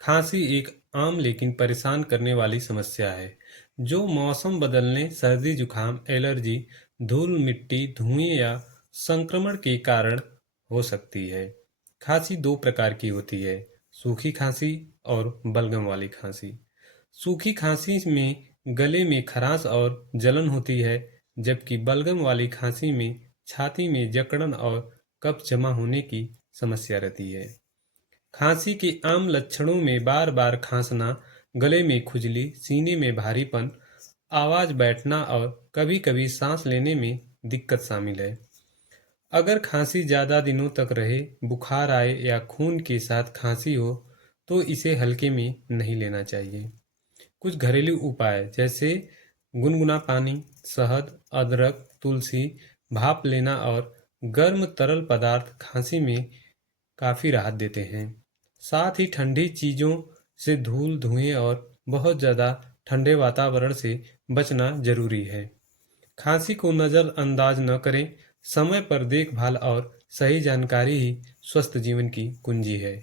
खांसी एक आम लेकिन परेशान करने वाली समस्या है जो मौसम बदलने, सर्दी जुकाम, एलर्जी, धूल मिट्टी, धुएं या संक्रमण के कारण हो सकती है। खांसी दो प्रकार की होती है, सूखी खांसी और बलगम वाली खांसी। सूखी खांसी में गले में खराश और जलन होती है, जबकि बलगम वाली खांसी में छाती में जकड़न और कफ जमा होने की समस्या रहती है। खांसी के आम लक्षणों में बार बार खांसना, गले में खुजली, सीने में भारीपन, आवाज बैठना और कभी कभी सांस लेने में दिक्कत शामिल है। अगर खांसी ज़्यादा दिनों तक रहे, बुखार आए या खून के साथ खांसी हो, तो इसे हल्के में नहीं लेना चाहिए। कुछ घरेलू उपाय जैसे गुनगुना पानी, शहद, अदरक, तुलसी, भाप लेना और गर्म तरल पदार्थ खांसी में काफ़ी राहत देते हैं। साथ ही ठंडी चीज़ों से, धूल, धुएं और बहुत ज़्यादा ठंडे वातावरण से बचना जरूरी है। खांसी को नज़रअंदाज न करें। समय पर देखभाल और सही जानकारी ही स्वस्थ जीवन की कुंजी है।